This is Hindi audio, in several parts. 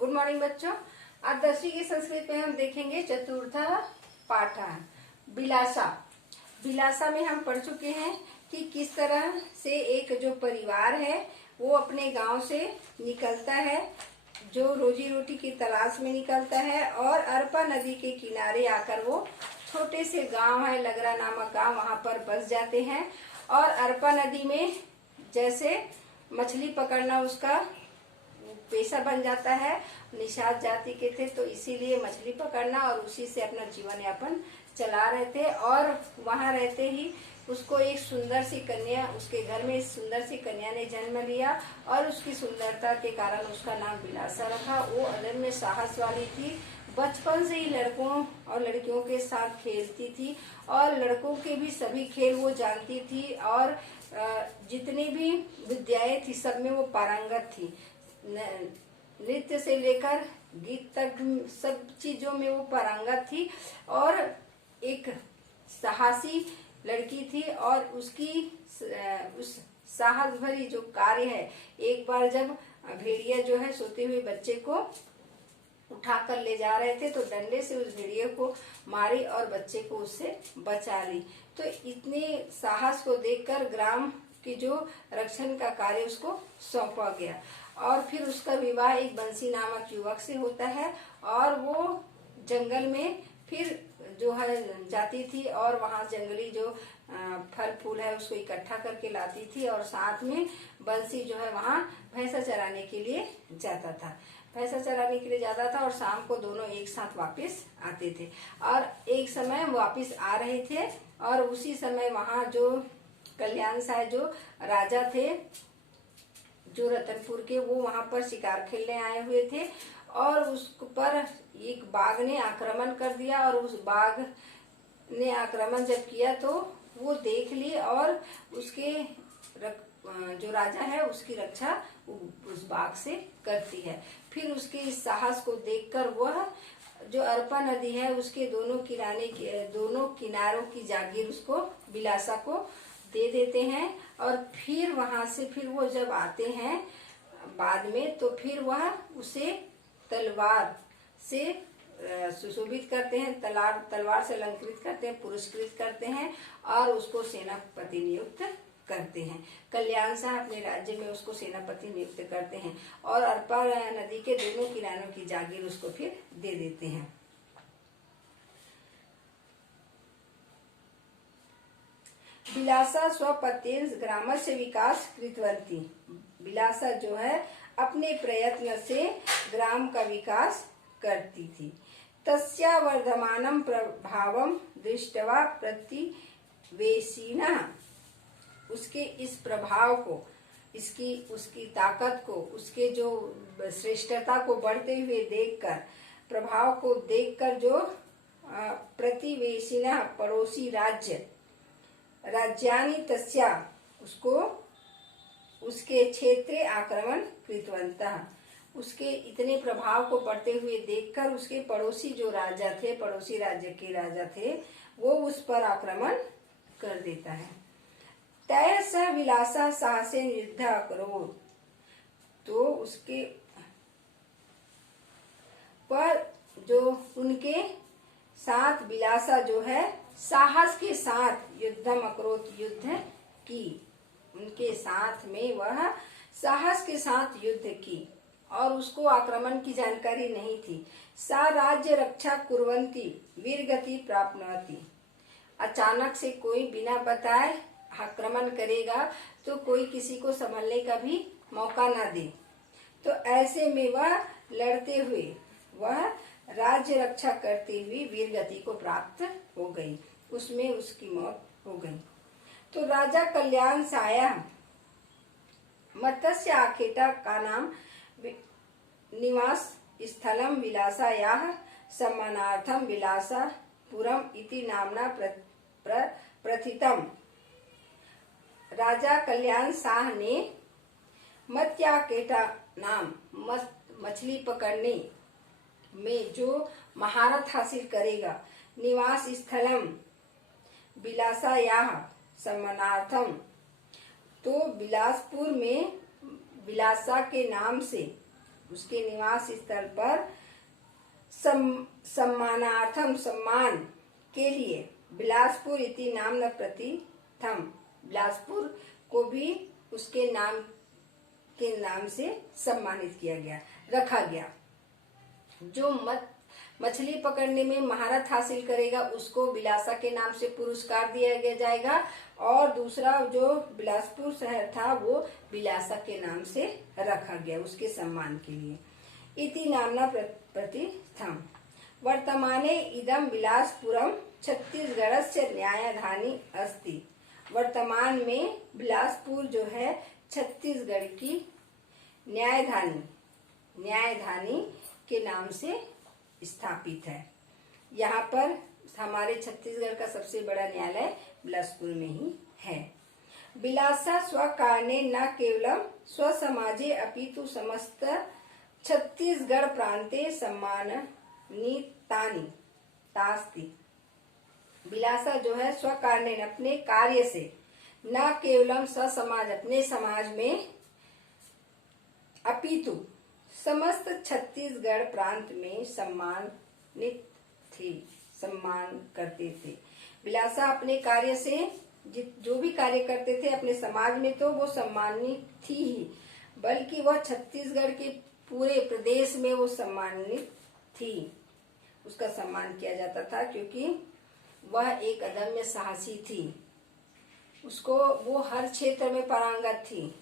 गुड मॉर्निंग बच्चों। आज 10वीं की संस्कृत में हम देखेंगे चतुर्थ पाठ बिलासा। बिलासा में हम पढ़ चुके हैं कि किस तरह से एक जो परिवार है वो अपने गांव से निकलता है, जो रोजी रोटी की तलाश में निकलता है और अरपा नदी के किनारे आकर वो छोटे से गांव है लगरा नामक गांव, वहां पर बस जाते हैं। और अरपा नदी में जैसे मछली पकड़ना उसका पेशा बन जाता है, निषाद जाति के थे तो इसीलिए मछली पकड़ना और उसी से अपना जीवन यापन चला रहे थे। और वहां रहते ही उसको एक सुंदर सी कन्या, उसके घर में सुंदर सी कन्या ने जन्म लिया और उसकी सुंदरता के कारण उसका नाम बिलासा रखा। वो अदम्य साहस वाली थी, बचपन से ही लड़कों और लड़कियों के साथ खेलती थी और लड़कों के भी सभी खेल वो जानती थी और जितनी भी विद्याएं थी सब में वो पारंगत थी। नृत्य से लेकर गीत तक सब चीजों में वो पारंगत थी और एक साहसी लड़की थी। और उसकी उस साहस भरी जो कार्य है, एक बार जब भेड़िया जो है सोते हुए बच्चे को उठाकर ले जा रहे थे तो डंडे से उस भेड़िए को मारी और बच्चे को उससे बचा ली। तो इतने साहस को देखकर ग्राम की जो रक्षण का कार्य उसको सौंपा गया और फिर उसका विवाह एक बंसी नामक युवक से होता है और वो जंगल में फिर जो है जाती थी और वहां जंगली जो फल फूल है उसको इकट्ठा करके लाती थी और साथ में बंसी जो है वहां भैंसा चराने के लिए जाता था। भैंसा चराने के लिए जाता था और शाम को दोनों एक साथ वापस आते थे। और एक समय वापस आ रहे थे और उसी समय वहां जो कल्याण साय जो राजा थे जो रतनपुर के, वो वहां पर शिकार खेलने आए हुए थे और उस पर एक बाघ ने आक्रमण कर दिया। और उस बाघ ने आक्रमण जब किया तो वो देख ली और उसके जो राजा है उसकी रक्षा उस बाघ से करती है। फिर उसके इस साहस को देखकर वह जो अरपा नदी है उसके दोनों किनारों की जागीर उसको बिलासा को दे देते हैं। और फिर वहां से फिर वो जब आते हैं बाद में तो फिर वह उसे तलवार से सुशोभित करते हैं, तलवार से अलंकृत करते हैं, पुरस्कृत करते हैं और उसको सेनापति नियुक्त करते हैं। कल्याण शाह अपने राज्य में उसको सेनापति नियुक्त करते हैं और अरपा नदी के दोनों किनारों की जागीर उसको फिर दे देते हैं। बिलासा स्वपत्येन ग्रामस्य विकास कृतवती। बिलासा जो है अपने प्रयत्न से ग्राम का विकास करती थी। तस्या वर्धमानं प्रभावं दृष्ट्वा प्रतिवेशिनः, उसके इस प्रभाव को, उसकी ताकत को, उसके जो श्रेष्ठता को बढ़ते हुए देखकर, प्रभाव को देखकर जो प्रतिवेशिनः पड़ोसी राज्यानि तस्या, उसको उसके क्षेत्रे आक्रमण कृतवन्तः, उसके इतने प्रभाव को बढ़ते हुए देखकर उसके पड़ोसी जो राजा थे, पड़ोसी राज्य के राजा थे, वो उस पर आक्रमण कर देता है। तय स विलासा साहसेन युद्ध अकरोत्, तो उसके पर जो उनके साथ बिलासा जो है साहस के साथ युद्धम अकरोत, युद्ध की, उनके साथ में वह साहस के साथ युद्ध की और उसको आक्रमण की जानकारी नहीं थी। सा राज्य रक्षा कुर्वन्ति वीरगति प्राप्नोति, अचानक से कोई बिना बताए आक्रमण करेगा तो कोई किसी को संभलने का भी मौका ना दे। तो ऐसे में वह लड़ते हुए वह राज्य रक्षा करते हुए वीरगति को प्राप्त हो गई, उसमें उसकी मौत हो गई। तो राजा कल्याण साया मत्स्य आखेटा का नाम निवास स्थलम विलासायाः सम्मानार्थम विलासापुरम इति नामना प्रथितम। राजा कल्याण शाह ने मत्स्याकेटा नाम मछली पकड़ने में जो महारत हासिल करेगा, निवास स्थलम बिलासायाः सम्मानार्थम, तो बिलासपुर में बिलासा के नाम से उसके निवास स्थल पर सम्मानार्थम सम्मान के लिए बिलासपुर इति नाम प्रतिथम, बिलासपुर को भी उसके नाम के नाम से सम्मानित किया गया, रखा गया। जो मछली पकड़ने में महारत हासिल करेगा उसको बिलासा के नाम से पुरस्कार दिया जाएगा, और दूसरा जो बिलासपुर शहर था वो बिलासा के नाम से रखा गया उसके सम्मान के लिए। इति नामना प्रतिथम। वर्तमाने इदम बिलासपुरम छत्तीसगढ़स्य न्यायधानी अस्ति। वर्तमान में बिलासपुर जो है छत्तीसगढ़ की न्यायधानी के नाम से स्थापित है। यहाँ पर हमारे छत्तीसगढ़ का सबसे बड़ा न्यायालय बिलासपुर में ही है। बिलासा स्वकारणे न केवलम स्वसमाजे अपितु समस्त छत्तीसगढ़ प्रांते सम्मानितानि तास्ति। बिलासा जो है स्वकारणे अपने कार्य से, न केवलम स्वसमाज अपने समाज में, अपितु समस्त छत्तीसगढ़ प्रांत में सम्मानित थे, सम्मान करते थे। बिलासा अपने कार्य से जो भी कार्य करते थे अपने समाज में तो वो सम्मानित थी ही, बल्कि वह छत्तीसगढ़ के पूरे प्रदेश में वो सम्मानित थी, उसका सम्मान किया जाता था क्योंकि वह एक अदम्य साहसी थी। उसको वो हर क्षेत्र में पारंगत थी।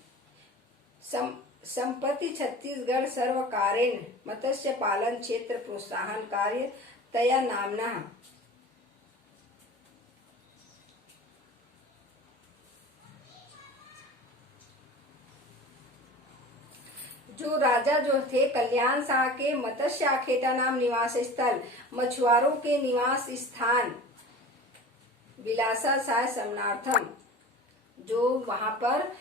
संप्रति छत्तीसगढ़ सर्वकारेण मत्स्य पालन क्षेत्र प्रोत्साहन कार्य तया नामना जो राजा जो थे कल्याण शाह के मत्स्य आखेटा नाम निवास स्थल, मछुआरों के निवास स्थान बिलासा साय सम्मानार्थम, जो वहां पर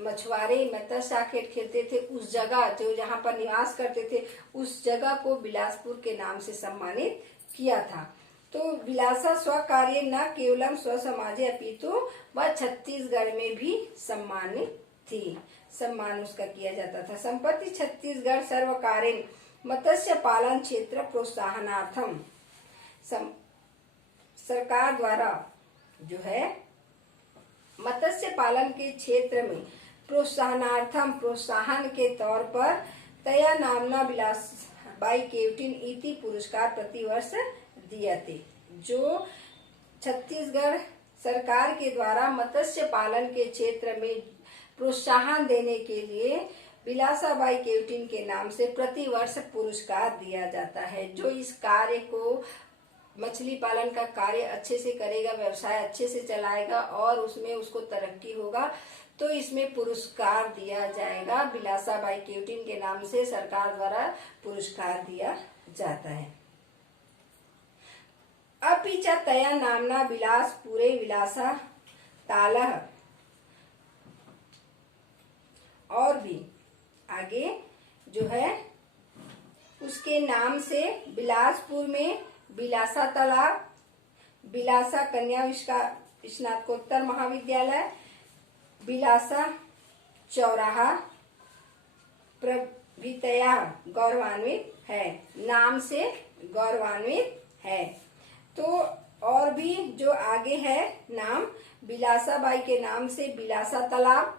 मछुआरे मत्स्य आखेट खेलते थे उस जगह, जो जहाँ पर निवास करते थे उस जगह को बिलासपुर के नाम से सम्मानित किया था। तो बिलासा स्वकार्य न केवलम स्व समाजे अपितु वह छत्तीसगढ़ में भी सम्मानित थी, सम्मान उसका किया जाता था। संप्रति छत्तीसगढ़ सर्वकारेण मत्स्य पालन क्षेत्र प्रोत्साहनार्थम, सरकार द्वारा जो है मत्स्य पालन के क्षेत्र में प्रोत्साहनार्थम प्रोत्साहन के तौर पर तया नामना बिलासबाई केवटिन इति पुरस्कार प्रतिवर्ष दियते। जो छत्तीसगढ़ सरकार के द्वारा मत्स्य पालन के क्षेत्र में प्रोत्साहन देने के लिए बिलासाबाई केवटिन के नाम से प्रतिवर्ष पुरस्कार दिया जाता है। जो इस कार्य को मछली पालन का कार्य अच्छे से करेगा, व्यवसाय अच्छे से चलाएगा और उसमें उसको तरक्की होगा तो इसमें पुरस्कार दिया जाएगा। बिलासाबाई केवटिन के नाम से सरकार द्वारा पुरस्कार दिया जाता है। अपि च तया नामना बिलासपुरे विलासा तालह, और भी आगे जो है उसके नाम से बिलासपुर में बिलासा तालाब, बिलासा कन्या स्नातकोत्तर महाविद्यालय, बिलासा चौराहा प्रभृतया गौरवान्वित है, नाम से गौरवान्वित है। तो और भी जो आगे है नाम बिलासाबाई के नाम से बिलासा तालाब,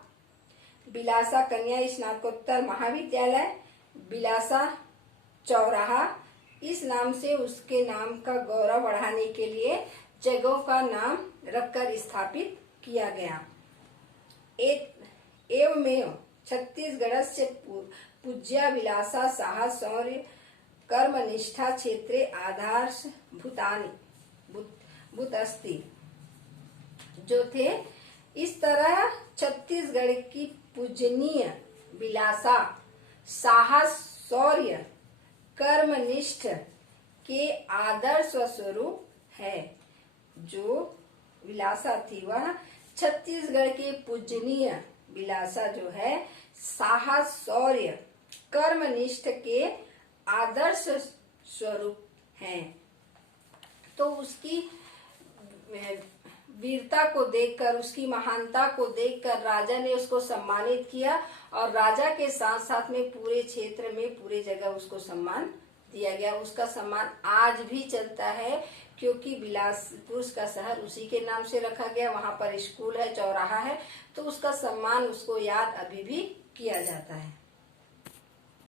बिलासा कन्या स्नातकोत्तर महाविद्यालय, बिलासा चौराहा, इस नाम से उसके नाम का गौरव बढ़ाने के लिए जगहों का नाम रखकर स्थापित किया गया। एवमेव छत्तीसगढ़ से पूज्या विलासा साहस शौर्य कर्मनिष्ठा क्षेत्रे आधार भूत अस्ति, जो थे इस तरह छत्तीसगढ़ की पूजनीय विलासा साहस शौर्य कर्मनिष्ठ के आदर्श स्वरूप है। जो विलासा थी वह छत्तीसगढ़ के पूजनीय विलासा जो है साहस शौर्य कर्मनिष्ठ के आदर्श स्वरूप है। तो उसकी वीरता को देखकर, उसकी महानता को देखकर राजा ने उसको सम्मानित किया और राजा के साथ साथ में पूरे क्षेत्र में पूरे जगह उसको सम्मान दिया गया। उसका सम्मान आज भी चलता है क्योंकि बिलासपुर का शहर उसी के नाम से रखा गया। वहां पर स्कूल है, चौराहा है, तो उसका सम्मान, उसको याद अभी भी किया जाता है।